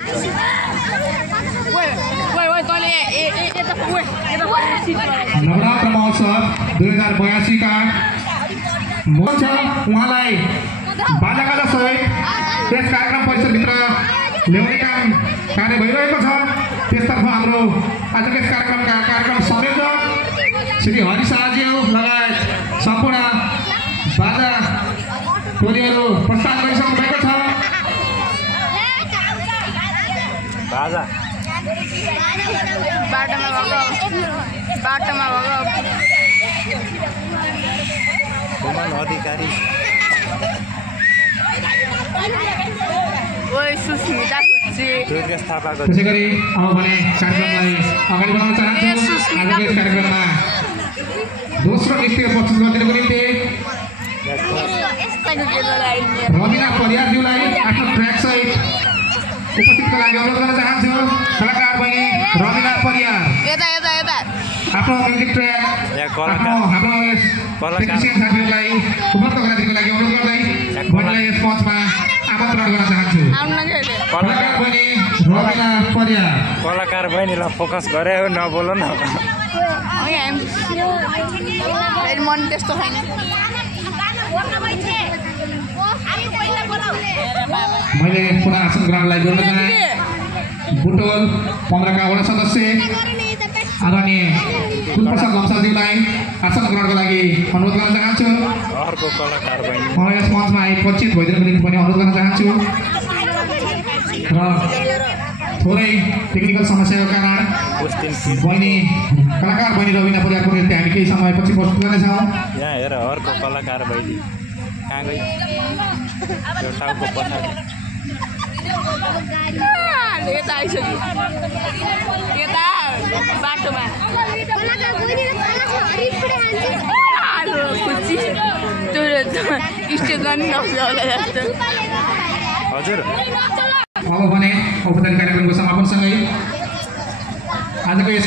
नवरात्र महोत्सव 2082 का मोर्च उहाँलाई बाजागाजा सहित त्यस कार्यक्रम परिसरभित्र ल्याउने काम कार्य भइरहेको छ। त्यसतर्फ हाम्रो आजको यस कार्यक्रमका कार्यक्रम संयोजक श्री हरि शाहज्यू लगायत सम्पूर्ण बाजा टोलीहरू प्रस्थान गरिसक्नु भएको छ। बाटोमा अधिकारी सुस्मिता त्यसै गरी अब भने कार्यक्रमलाई अगाडि बढाउन चाहन्छु। आजको यस कार्यक्रममा दोस्रो नृत्य प्रस्तुत गरिदिनुको निम्ति रबिना परियारज्यूलाई आफ्नो ट्र्याक सहित उपस्थितको लागि अनुरोध गर्न चाहन्छु। कलाकार बहिनी रबिना परियार आफ्नो म्युजिक ट्र्याक हाम्रो टेक्निसियन साथीहरूलाई उपलब्ध गराइदिनुको लागि अनुरोध गर्दै बहिनीलाई यस मञ्चमा आमन्त्रण गर्न चाहन्छु। कलाकार बहिनी रबिना परियार। कलाकार बहिनीलाई फोकस गरे नबोल न मन त्यस्तो छैन। मैले पुनः आसन ग्रहणलाई जोड्न चाहे बुटोल 15 का वडा सदस्य आदरणीय कुलप्रसाद लम्साज्यूलाई आसन ग्रहणको लागि अनुरोध गर्न चाहन्छु। अर्को कलाकार बहिनी मलाई यस मञ्चमा उपस्थित भइदिनुको निम्ति पनि अनुरोध गर्न चाहन्छु। र थोरै टेक्निकल समस्याको कारण बहिनी कलाकार बहिनी रबिना परियारको नृत्य हामी केही समयपछि प्रस्तुत गर्नेछौँ। यहाँ हेर अर्को कलाकार बहिनी कहाँ गई त्यो टाउको पछाडि यता आइसक्यो यता बाटोमा खुसी त्यो स्टेज पनि नक्छ होला जस्तो। हजुर अब भने औपचारिक कार्यक्रमको समापनसँगै आजको यस